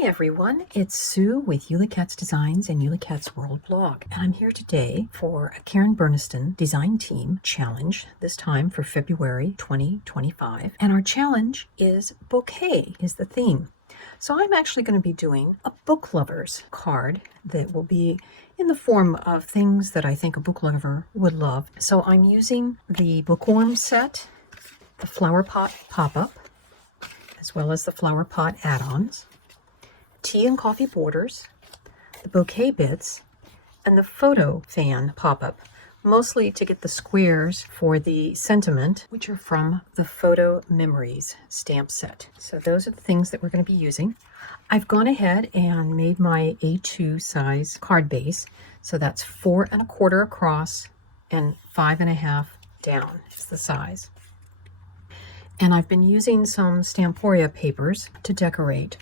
Hi everyone, it's Sue with Ully Cat's Designs and Ully Cat's World blog, and I'm here today for a Karen Burniston Design Team Challenge, this time for February 2025. And our challenge is bouquet is the theme. So I'm actually going to be doing a book lover's card that will be in the form of things that I think a book lover would love. So I'm using the Bookworm set, the flower pot pop-up, as well as the flower pot add-ons, tea and coffee borders, the bouquet bits, and the photo fan pop-up, mostly to get the squares for the sentiment, which are from the Photo Memories stamp set. So those are the things that we're going to be using. I've gone ahead and made my A2 size card base. So that's 4 1/4 across and 5 1/2 down is the size. And I've been using some Stamporia papers to decorate.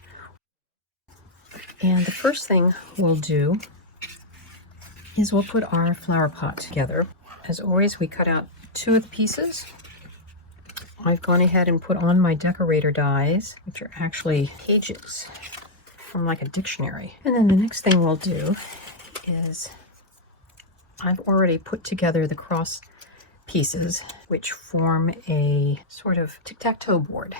And the first thing we'll do is we'll put our flower pot together. As always, we cut out 2 of the pieces. I've gone ahead and put on my decorator dies, which are actually pages from like a dictionary. And then the next thing we'll do is I've already put together the cross pieces, which form a sort of tic-tac-toe board.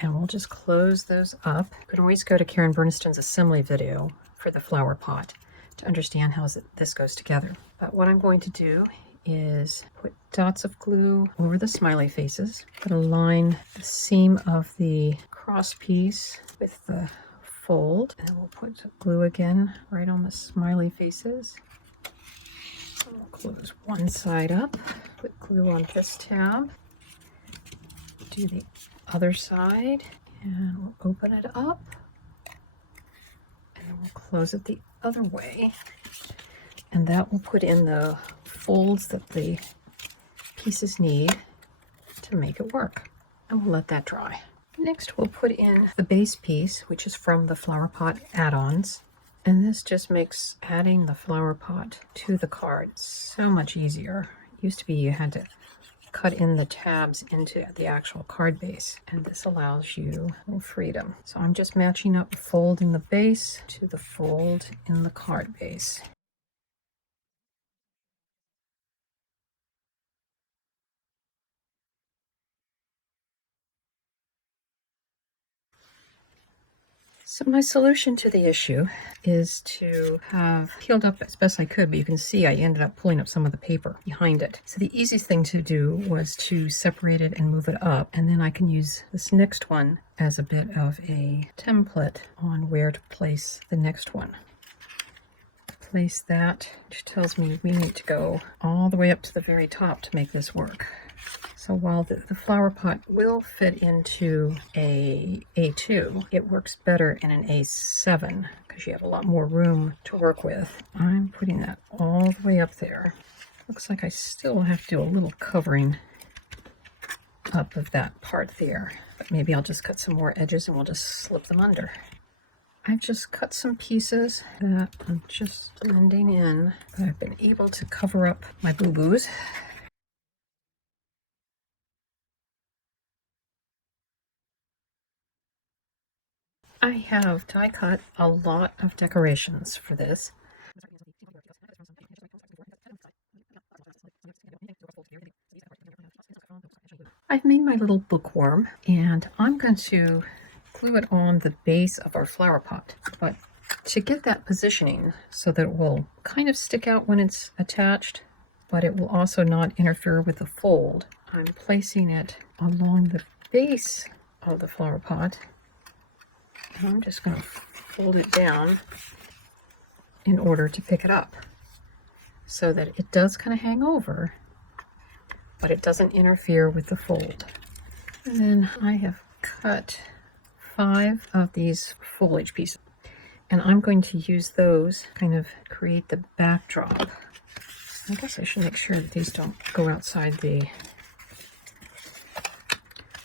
And we'll just close those up. You can always go to Karen Burniston's assembly video for the flower pot to understand how this goes together. But what I'm going to do is put dots of glue over the smiley faces, but align the seam of the cross piece with the fold, and then we'll put glue again right on the smiley faces. And we'll close one side up, put glue on this tab, do the other side, and we'll open it up, and then we'll close it the other way, and that will put in the folds that the pieces need to make it work. And we'll let that dry. Next, we'll put in the base piece, which is from the flower pot add-ons, and this just makes adding the flower pot to the card so much easier. It used to be you had to cut in the tabs into the actual card base, and this allows you more freedom. So I'm just matching up the fold in the base to the fold in the card base. So my solution to the issue is to have peeled up as best I could, but you can see I ended up pulling up some of the paper behind it. So the easiest thing to do was to separate it and move it up, and then I can use this next one as a bit of a template on where to place the next one. Place that, which tells me we need to go all the way up to the very top to make this work. So while the flower pot will fit into a A2, it works better in an A7 because you have a lot more room to work with. I'm putting that all the way up there. Looks like I still have to do a little covering up of that part there, but maybe I'll just cut some more edges and we'll just slip them under. I've just cut some pieces that I'm just blending in, but I've been able to cover up my boo-boos. I have die cut a lot of decorations for this. I've made my little bookworm, and I'm going to glue it on the base of our flower pot. But to get that positioning so that it will kind of stick out when it's attached, but it will also not interfere with the fold, I'm placing it along the base of the flower pot. And I'm just going to fold it down in order to pick it up so that it does kind of hang over, but it doesn't interfere with the fold. And then I have cut 5 of these foliage pieces, and I'm going to use those kind of create the backdrop. I guess I should make sure that these don't go outside the,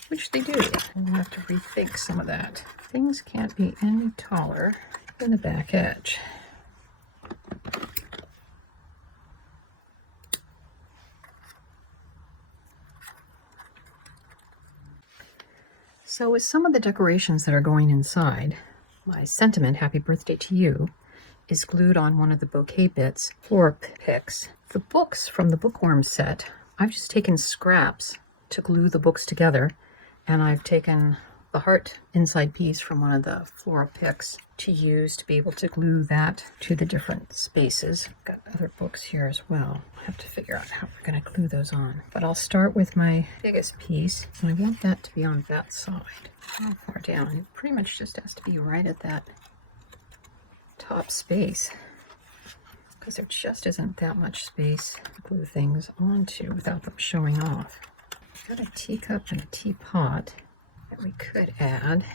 which they do. I'll have to rethink some of that. Things can't be any taller than the back edge. So with some of the decorations that are going inside, My sentiment, happy birthday to you, is glued on one of the bouquet bits, floor picks. The books from the Bookworm set, I've just taken scraps to glue the books together, and I've taken the heart inside piece from one of the floral picks to use to be able to glue that to the different spaces. Got other books here as well. I have to figure out how we're going to glue those on. But I'll start with my biggest piece, and I want that to be on that side. How far down? It pretty much just has to be right at that top space, because there just isn't that much space to glue things onto without them showing off. I've got a teacup and a teapot that we could add.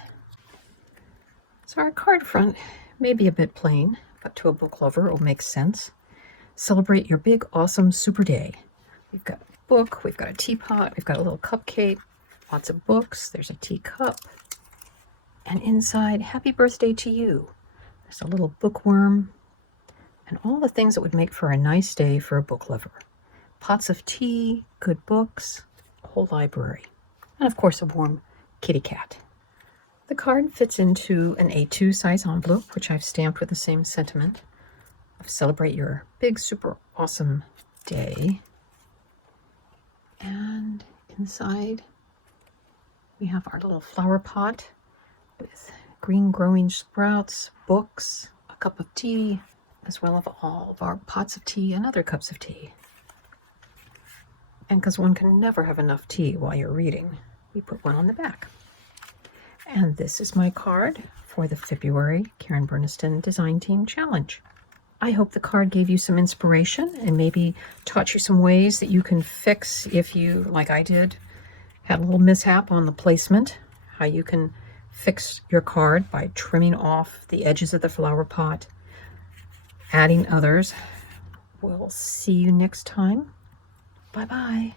So our card front may be a bit plain, but to a book lover it will make sense. Celebrate your big, awesome, super day. We've got a book, we've got a teapot, we've got a little cupcake, lots of books, there's a teacup, and inside, happy birthday to you. There's a little bookworm, and all the things that would make for a nice day for a book lover. Pots of tea, good books, a whole library, and of course a warm kitty cat. The card fits into an A2 size envelope, which I've stamped with the same sentiment of celebrate your big, super awesome day. And inside we have our little flower pot with green growing sprouts, books, a cup of tea, as well as all of our pots of tea and other cups of tea. And because one can never have enough tea while you're reading, we put one on the back. And this is my card for the February Karen Burniston Design Team Challenge. I hope the card gave you some inspiration and maybe taught you some ways that you can fix if you, like I did, had a little mishap on the placement, how you can fix your card by trimming off the edges of the flower pot, adding others. We'll see you next time. Bye-bye.